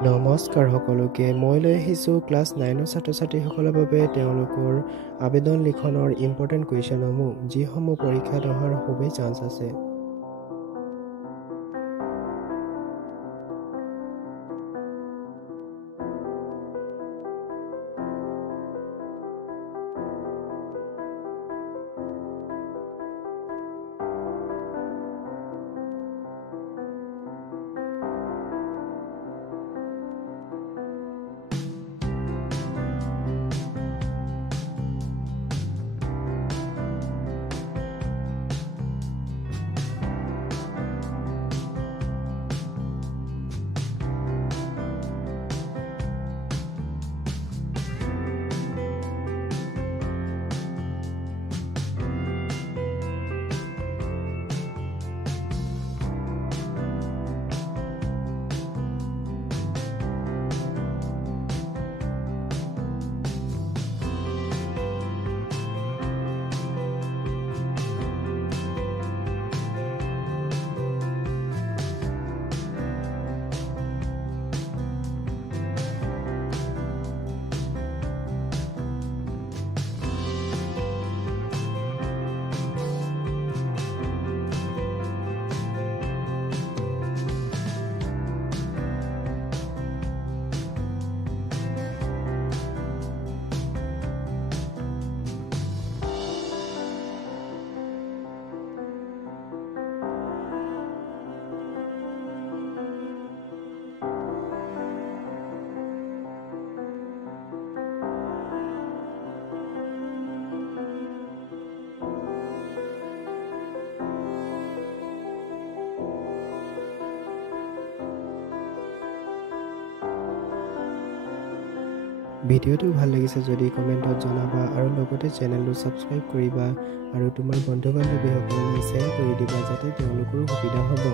নমস্কাৰ সকলোকে মই লৈ আহিছোঁ ক্লাছ 9ৰ ছাত্ৰ-ছাত্ৰীসকলৰ বাবে তেওঁলোকৰ আবেদন লিখনৰ ইম্পৰ্টেণ্ট কুৱেশ্যনসমূহ যিসমূহ পৰীক্ষাত অহাৰ খুবেই চান্স আছে। ভিডিঅ'টো ভাল লাগিছে যদি কমেণ্টত জনাবা আৰু লগতে চেনেলটো ছাবস্ক্ৰাইব কৰিবা আৰু তোমাৰ বন্ধু বান্ধৱীসকললৈ শ্বেয়াৰ কৰি দিবা যাতে তেওঁলোকৰো সুবিধা হ'ব।